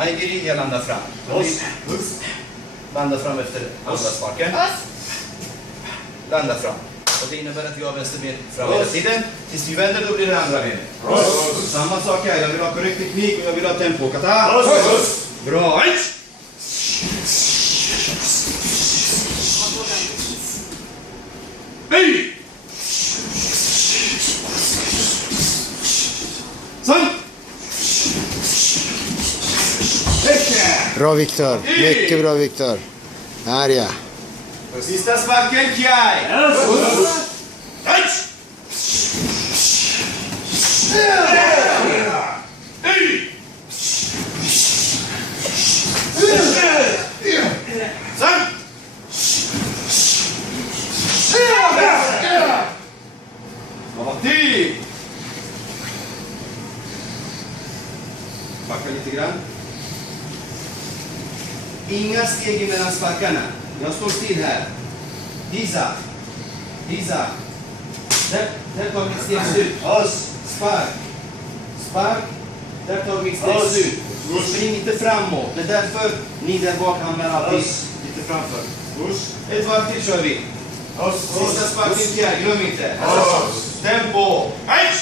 Majgeri landar fram. Landar fram efter andra sparken. Landar fram. Och det innebär att vi har vänster ben fram hela tiden. Tills vi vänder, då blir det andra benet. Samma sak här. Jag vill ha korrekt teknik och jag vill ha tempo. Kata! Bra! Hej! Sånt! Bra Viktor, mycket bra Viktor. Här ja. Och sista sparken, Kiai! Backa lite grann. Inga steg mellan sparkarna. Jag står still här. Visa. Visa. Där tar mitt steg slut. Spark. Spark. Där tar mitt steg slut. Spring inte framåt. Det är därför ni där bak hamnar alltid lite framför. Ett varv till kör vi. Sista sparken till, glöm inte. Tempo. Hej!